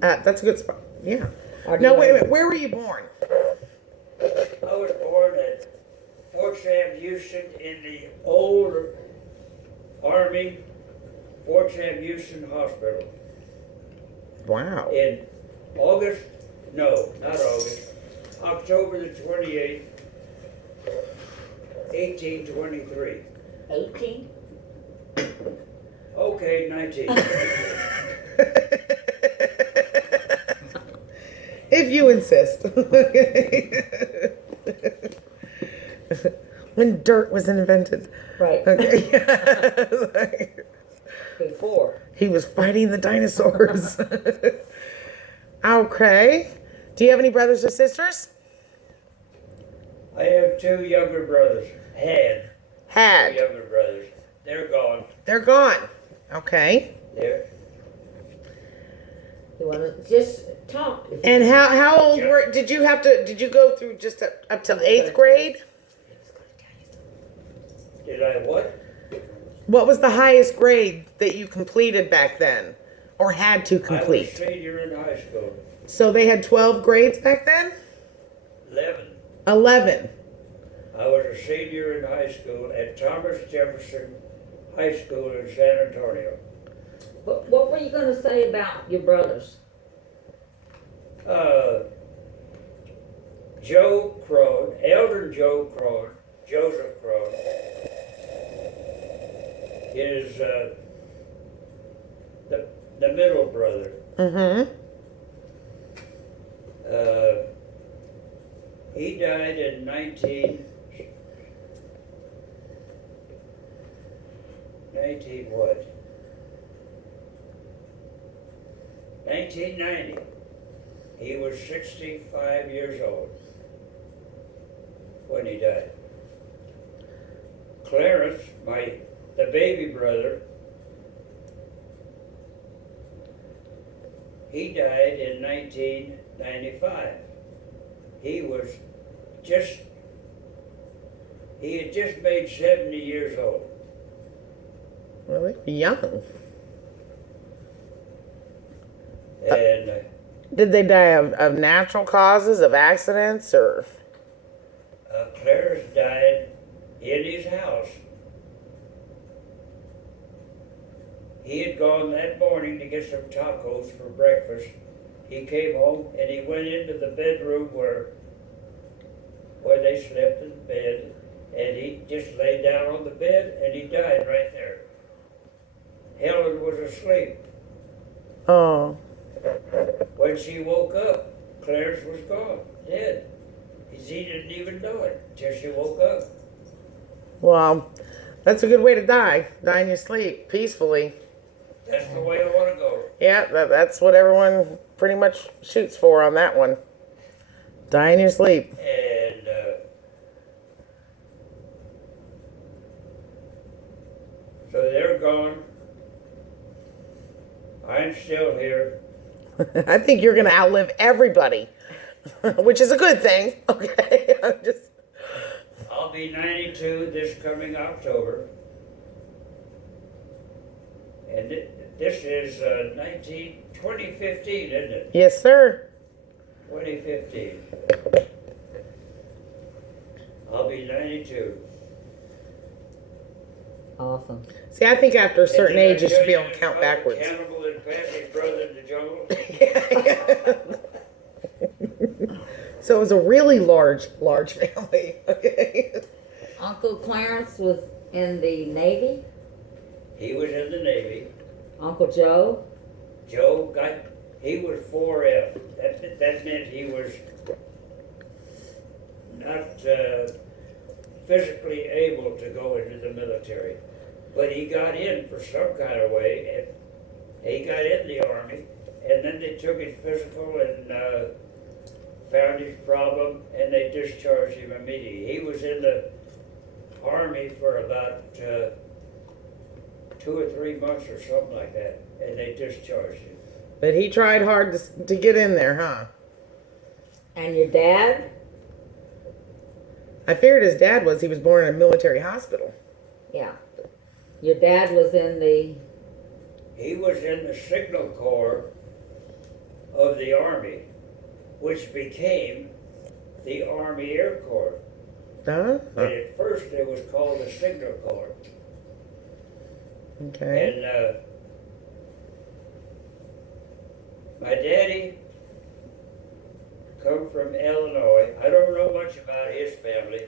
That's a good spot. Yeah. Or do No, you wait a want- minute. Where were you born? I was born at Fort Sam Houston in the old Army Fort Sam Houston Hospital Wow. in August, no, not August, October the 28th, 1823. 18? Okay, 19. If you insist. When dirt was invented. Right. Okay. Before. He was fighting the dinosaurs. Okay. Do you have any brothers or sisters? I have two younger brothers. Had Had. two younger brothers. They're gone. They're gone. Okay. They're You want to just talk. And how old did you go through just up till 8th grade? Did I what? What was the highest grade that you completed back then? Or had to I was complete? senior in high school. So they had 12 grades back then? 11. 11. I was a senior in high school at Thomas Jefferson High School in San Antonio. What were you going to say about your brothers? Joe Crone, Elder Joe Crone, Joseph Crone, is the middle brother. Mm-hmm. He died in 19 what? 1990. He was 65 years old when he died. Clarence, the baby brother, he died in 1995. He had just made 70 years old. Really young. And Did they die of natural causes, of accidents, or? Clarence died in his house. He had gone that morning to get some tacos for breakfast. He came home and he went into the bedroom where they slept in bed, and he just lay down on the bed and he died right there. Helen was asleep. Oh. When she woke up, Clarence was gone, dead. He didn't even know it till she woke up. Well, that's a good way to die. Die in your sleep, peacefully. That's the way I want to go. Yeah, that's what everyone pretty much shoots for on that one. Die in your sleep. And so they're gone. I'm still here. I think you're going to outlive everybody, which is a good thing. Okay. I'll be 92 this coming October. And this is 2015, isn't it? Yes, sir. 2015. I'll be 92. Awesome. See, I think after a certain And did I age, you tell should be able to that count about the backwards. Cannibal that passed his brother in the jungle? So it was a really large family. Okay. Uncle Clarence was in the Navy. He was in the Navy. Uncle Joe. He was 4F. That meant he was not physically able to go into the military. But he got in for some kind of way, and he got in the Army, and then they took his physical and found his problem, and they discharged him immediately. He was in the Army for about 2 or 3 months or something like that, and they discharged him. But he tried hard to get in there, huh? And your dad? I figured his dad he was born in a military hospital. Yeah. Your dad was in the... He was in the Signal Corps the Army, which became the Army Air Corps. But at first it was called the Signal Corps. Okay. And my daddy come from Illinois. I don't know much about his family,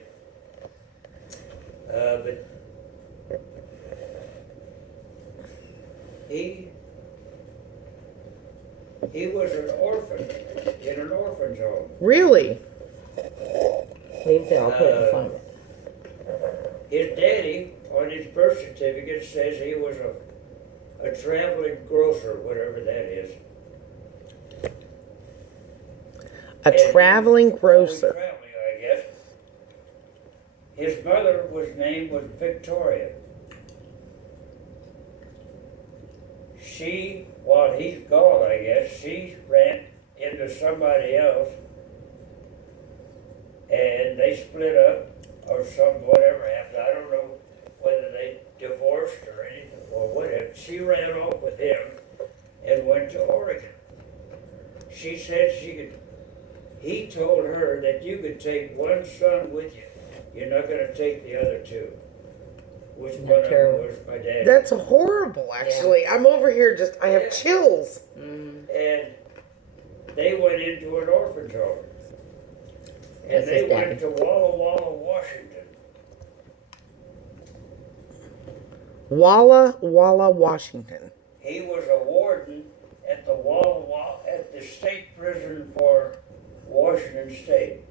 but he was an orphan in an orphanage home. Really? Leave there, I'll put it in front of it. His daddy, on his birth certificate, says he was a traveling grocer, whatever that is. A And traveling always grocer. traveling, I guess. His mother was Victoria. She, while he's gone, I guess, she ran into somebody else, and they split up, or whatever happened. I don't know whether they divorced or anything, or whatever. She ran off with him and went to Oregon. She said he told her that you could take one son with you. You're not going to take the other two. Which one of them was my dad. That's horrible, actually. I'm over here I have chills. Mm. And they went into an orphanage home. And That's they his went daddy. to Walla Walla, Washington. Walla Walla, Washington. He was a warden at the state prison for Washington State,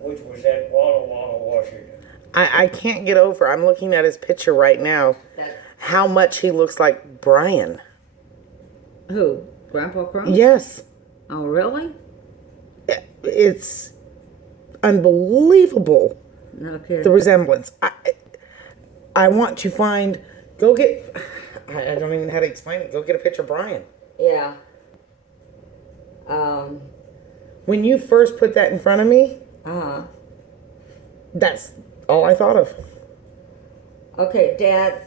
which was at Walla Walla, Washington. I can't get over. I'm looking at his picture right now. How much he looks like Brian. Who? Grandpa Crumb? Yes. Oh, really? It's unbelievable, No kidding. the resemblance. I want to find, go get, I don't even know how to explain it. Go get a picture of Brian. Yeah. When you first put that in front of me, that's all I thought of. Okay, Dad.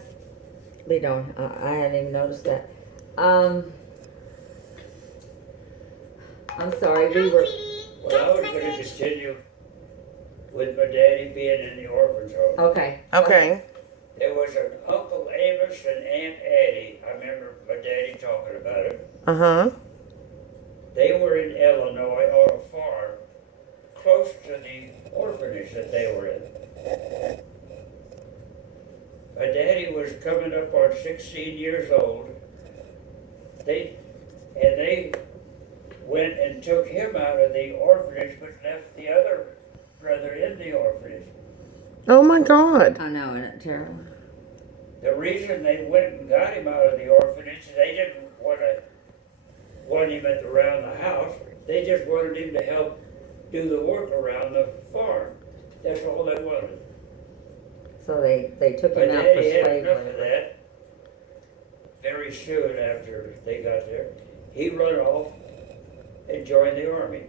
We don't. I hadn't even noticed that. I'm sorry. We were. Well, I was going to continue with my daddy being in the orphanage home. Okay. Okay. There was an Uncle Amos and Aunt Addie. I remember my daddy talking about it. Uh-huh. They were in Illinois on a farm close to the orphanage that they were in. My daddy was coming up on 16 years old. They went and took him out of the orphanage, but left the other brother in the orphanage. Oh my God. I know, isn't it terrible? The reason they went and got him out of the orphanage, they didn't want him around the house. They just wanted him to help do the work around the farm. That's all they wanted. So they took My him out for daddy had slave enough of labor. that. Very soon after they got there, he run off and joined the army.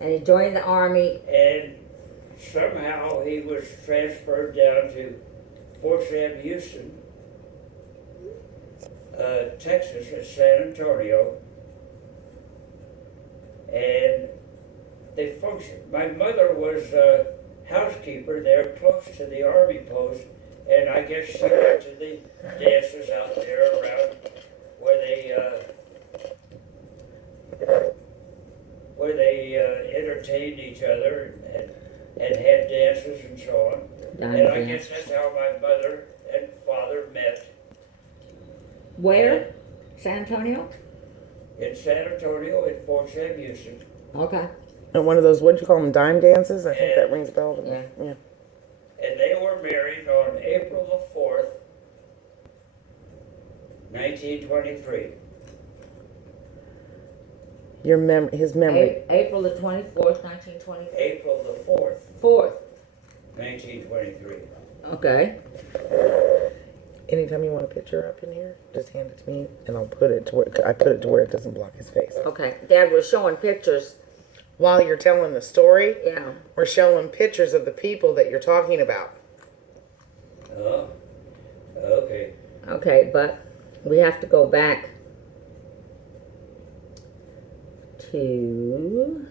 And he joined the army. And somehow he was transferred down to Fort Sam Houston, Texas, at San Antonio. And they functioned. My mother was a housekeeper there close to the army post, and I guess she went to the dances out there around where they entertained each other and had dances and so on. Diamond And I dance. guess that's how my mother and father met. Where? San Antonio? In San Antonio at Fort Sam Houston. Okay. And one of those, what do you call them, dime dances? I think that rings a bell to me. Yeah. Yeah. And they were married on April the 4th, 1923. His memory. April the 24th, 1920. April the 4th, 4th. 1923. Okay. Anytime you want a picture up in here, just hand it to me, and I'll put it to where it doesn't block his face. Okay. Dad was showing pictures. While you're telling the story, Yeah. we're showing pictures of the people that you're talking about. Oh, okay. Okay, but we have to go back to.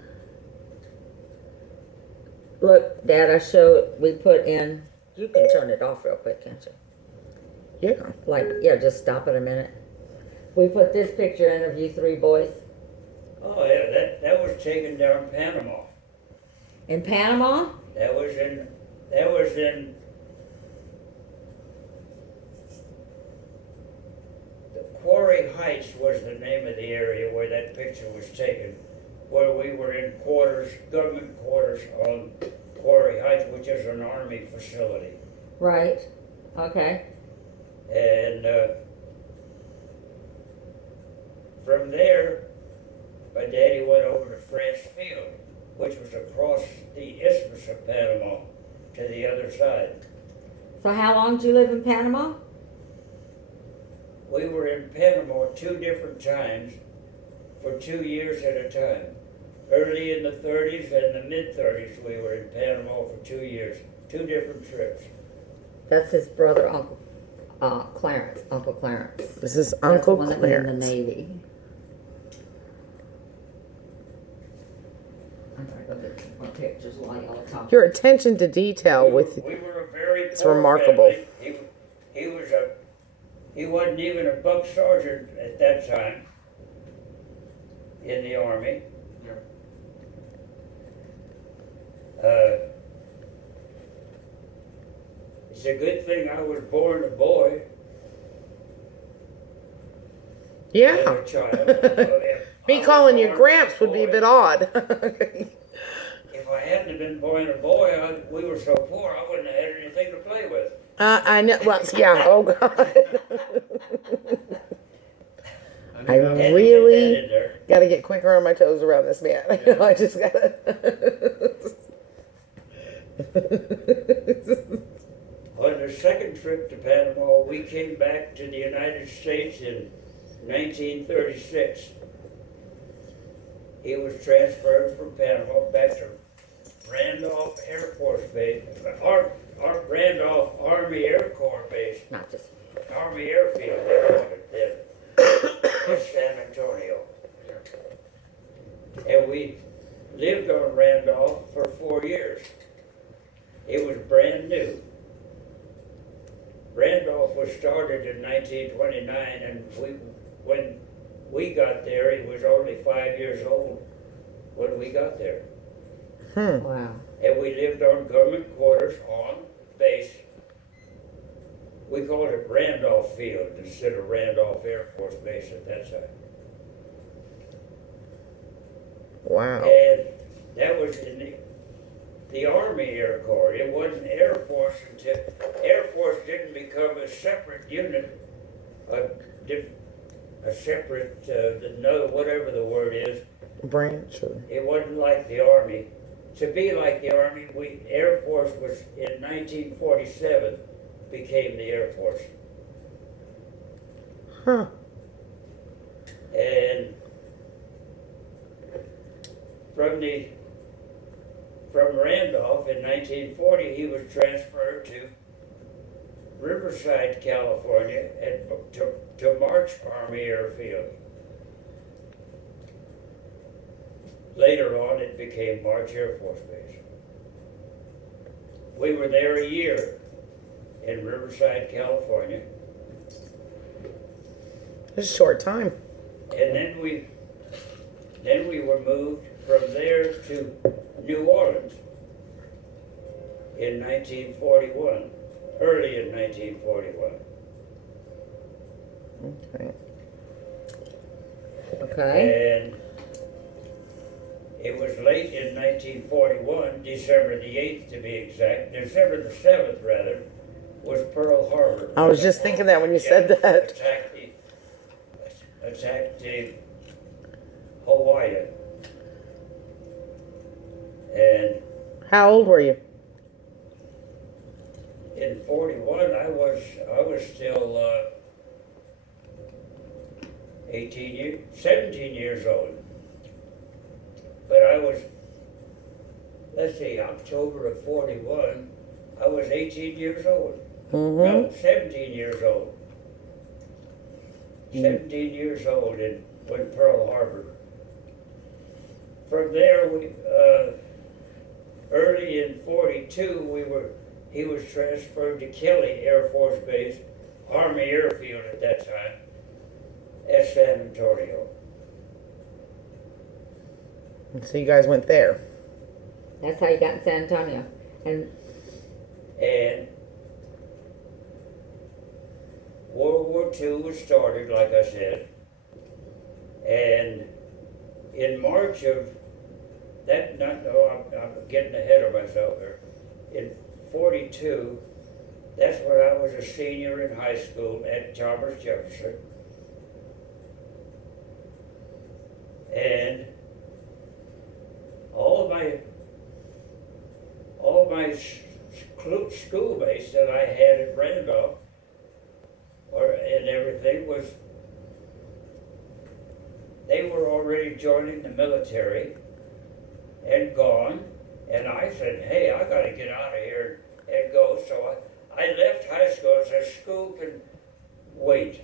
Look, Dad, we put in. You can turn it off real quick, can't you? Yeah. Just stop it a minute. We put this picture in of you three boys. Oh yeah, that was taken down Panama. In Panama? That was in the Quarry Heights was the name of the area where that picture was taken, where we were in quarters, government quarters on Quarry Heights, which is an army facility. Right. Okay. And from there, my daddy went over to France Field, which was across the Isthmus of Panama to the other side. So how long did you live in Panama? We were in Panama 2 different times for 2 years at a time. Early in the 30s and the mid-30s, we were in Panama for 2 years, 2 different trips. That's his brother, Uncle Clarence. Uncle Clarence. This is That's Uncle the one that was in the Clarence. Navy. I'm gonna go get some more pictures while y'all talk. Your attention to detail with We were a very it's poor remarkable. family. He wasn't even a buck sergeant at that time in the army. It's a good thing I was born a boy yeah. as a child. Me calling you Gramps would be a bit odd. If I hadn't have been born a boy, we were so poor I wouldn't have had anything to play with. I know. Well, yeah. Oh God. I Had to get that really in there. got to get quicker on my toes around this man. I just gotta. On the second trip to Panama, we came back to the United States in 1936. He was transferred from Panama back to Randolph Air Force Base, our Randolph Army Air Corps Base, Not just. Army Airfield, they called it then, in San Antonio. And we lived on Randolph for 4 years. It was brand new. Randolph was started in 1929, and when we got there, he was only 5 years old when we got there. Wow. And we lived on government quarters on base. We called it Randolph Field instead of Randolph Air Force Base at that time. Wow. And that was in the Army Air Corps. It wasn't Air Force until Air Force didn't become a separate unit, a separate, whatever the word is. Branch. Or... It wasn't like the Army. To be like the Army, Air Force was in 1947 became the Air Force. Huh. And from Randolph in 1940, he was transferred to Riverside, California, to March Army Airfield. Later on, it became March Air Force Base. We were there a year in Riverside, California, It's a short time. and then we were moved from there to New Orleans in 1941, early in 1941. Okay. Okay. And it was late in 1941, December the 8th to be exact, December the 7th rather, was Pearl Harbor. I was just thinking that when you said that. Attacked Hawaii. And How old were you? in 41, I was still 17 years old. But I was, let's see, October of 41, I was 18 years old. No, 17 years old. 17 years old when Pearl Harbor from there, we early in '42, he was transferred to Kelly Air Force Base, Army Airfield at that time, at San Antonio. So you guys went there. That's how you got in San Antonio. And World War II was started, like I said, and in March of that, I'm getting ahead of myself here. In '42, that's when I was a senior in high school at Thomas Jefferson. And all my schoolmates that I had at Randolph and everything they were already joining the military and gone. And I said, hey, I got to get out of here and go. So I left high school and said, school can wait.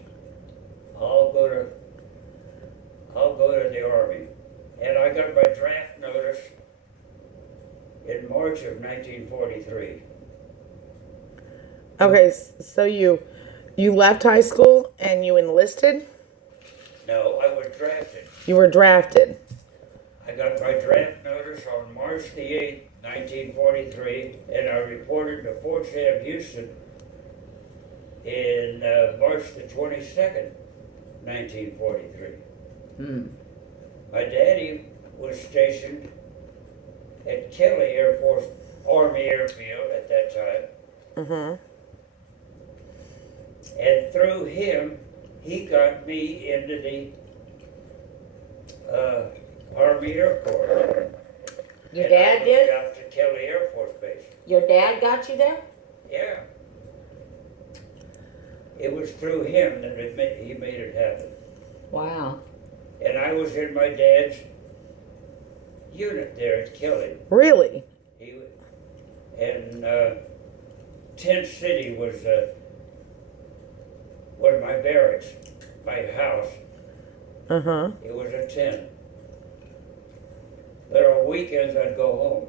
I'll go to the Army. And I got my draft notice in March of 1943. Okay, so you left high school and you enlisted? No, I was drafted. You were drafted. I got my draft notice on March the 8th, 1943, and I reported to Fort Sam Houston in March the 22nd, 1943. My daddy was stationed at Kelly Air Force Army Airfield at that time. Mm-hmm. And through him, he got me into the Army Air Corps. your And dad I did? moved out to Kelly Air Force Base. Your dad got you there? Yeah. It was through him that he made it happen. Wow. And I was in my dad's unit there at Kelly. Really? And Tent City was my barracks, my house. Uh-huh. It was a tent. But on weekends I'd go home.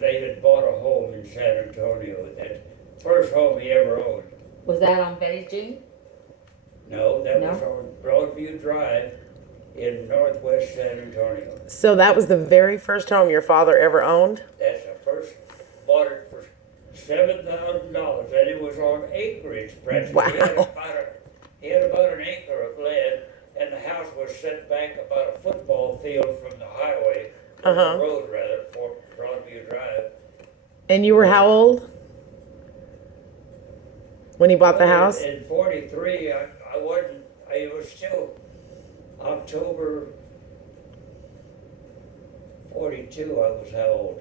They had bought a home in San Antonio, that first home he ever owned. Was that on Betty Jean? No, that No? was on Broadview Drive in northwest San Antonio. So that was the very first home your father ever owned? That's the first. Bought it for $7,000, and it was on acreage practically. Wow. He had about an acre of land, and the house was set back about a football field from the highway, from Uh-huh. the road rather, for Broadview Drive. And you were how old when he bought the house? In '43, I wasn't. It was still October '42. I was how old?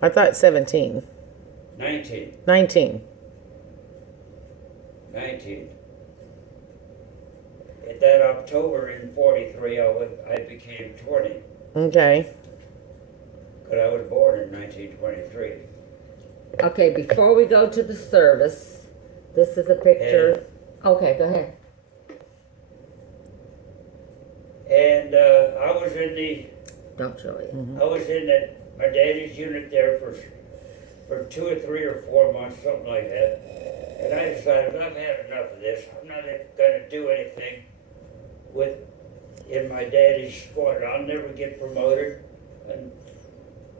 I thought 17. 19. 19. 19. At that October in '43, I became 20. Okay. Because I was born in 1923. Okay, before we go to the service, this is a picture. Okay, go ahead. And I was Don't show it. my daddy's unit there for 2 or 3 or 4 months, something like that. And I decided I've had enough of this. I'm not going to do anything in my daddy's squadron. I'll never get promoted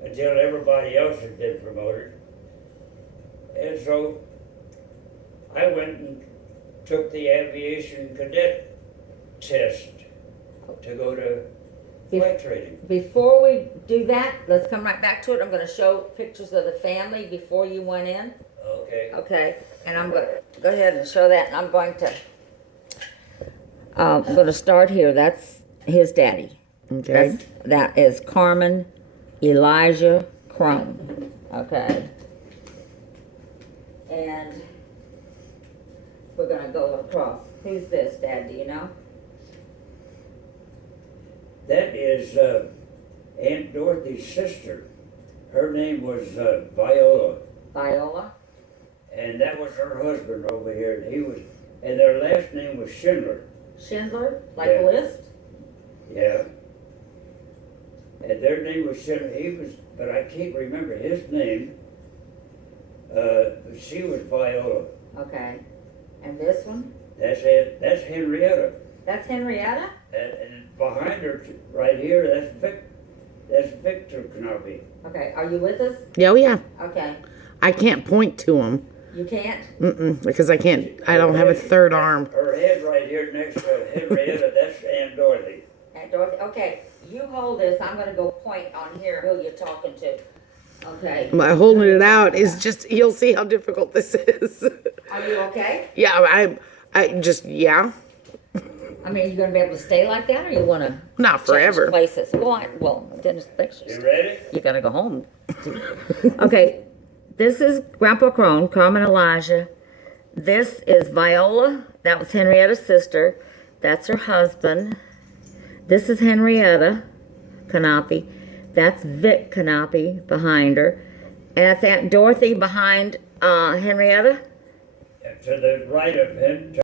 until everybody else had been promoted. And so I went and took the aviation cadet test to go to flight training. Before we do that, let's come right back to it. I'm going to show pictures of the family before you went in. Okay. Okay, and I'm going to go ahead and show that, and I'm going to start here. That's his daddy. Okay. That is Carmen Elijah Crone. Okay. And we're going to go across. Who's this, Dad? Do you know? That is Aunt Dorothy's sister. Her name was Viola, Viola? and that was her husband over here. And their last name was Schindler. Schindler? Like Yeah. List? Yeah. And their name was he was, but I can't remember his name. She was Viola. Okay. And this one? That's it. That's Henrietta. That's Henrietta? And behind her, right here, that's Victor Knappe. Okay. Are you with us? Yeah, oh yeah. Okay. I can't point to him. You can't? Because I don't have a third arm. Her head right here next to Henrietta, that's Aunt Dorothy. Aunt Dorothy. Okay. You hold this. I'm going to go point on here who you're talking to. Okay. By holding it out is just, you'll see how difficult this is. Are you okay? Yeah, I just, yeah. I mean, are you going to be able to stay like that, or you want to Not forever. change places? Well, goodness gracious. You ready? You got to go home. Okay. This is Grandpa Crone, Carmen Elijah. This is Viola. That was Henrietta's sister. That's her husband. This is Henrietta Knappe. That's Vic Knappe behind her. And that's Aunt Dorothy behind Henrietta. To the right of him.